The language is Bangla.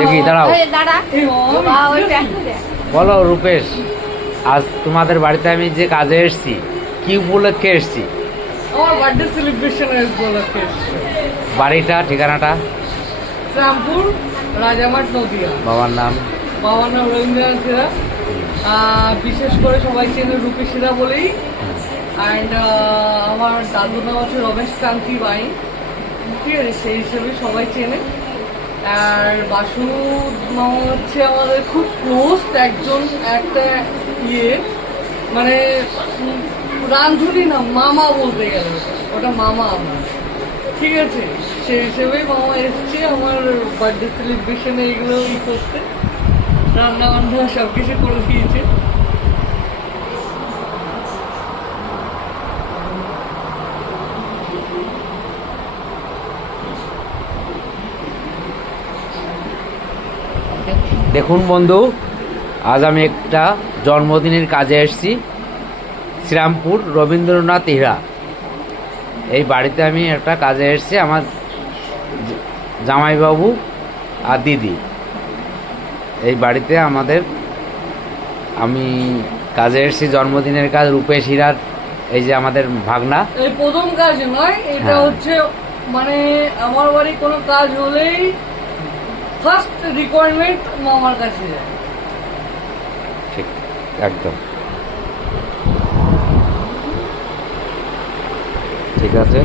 দেখি দাঁড়াও। বলো রূপেশ, আজ তোমাদের বাড়িতে আমি যে কাজে এসেছি, কি উপলক্ষে এসেছি? আমার বার্থডে সেলিব্রেশন উপলক্ষে বাড়িটা, ঠিকানাটা? শ্রামপুর, রাজামাট, নদিয়া। বাবার নাম? বাবার নাম রবীন্দ্রনাথ সেরা। বিশেষ করে সবাই চেনে রূপেশ সেরা বলেই। অ্যান্ড আমার দাদুর নাম হচ্ছে রমেশ কান্তি বাইন, ঠিক আছে, সেই হিসেবে সবাই চেনে। আর বাসু মামা হচ্ছে আমাদের খুব ক্লোজ একজন, একটা মানে রান্ধুনি না, মামা বলতে গেলে ওটা মামা আমার, ঠিক আছে। সেই হিসেবেই মামা এসছে আমার বার্থডে সেলিব্রেশনে এগুলো করতে, রান্না বান্না সব কিছু করে দিয়েছে। দেখুন বন্ধু, আজ আমি একটা জন্মদিনের কাজে এসেছি, শ্রীরামপুর রবীন্দ্রনাথ হীরা। এই বাড়িতে আমি একটা কাজে এসেছি, আমার জামাইবাবু আর দিদি এই বাড়িতে আমাদের, আমি কাজে এসেছি জন্মদিনের কাজ রূপেশ হীরার। এই যে আমাদের ভাগনা। এই প্রথম কাজ নয়, এটা হচ্ছে মানে আমার বাড়ি কোনো কাজ হলেই ফার্স্ট রিকোয়ারমেন্ট মামার কাছে যায়। ঠিক, একদম ঠিক আছে।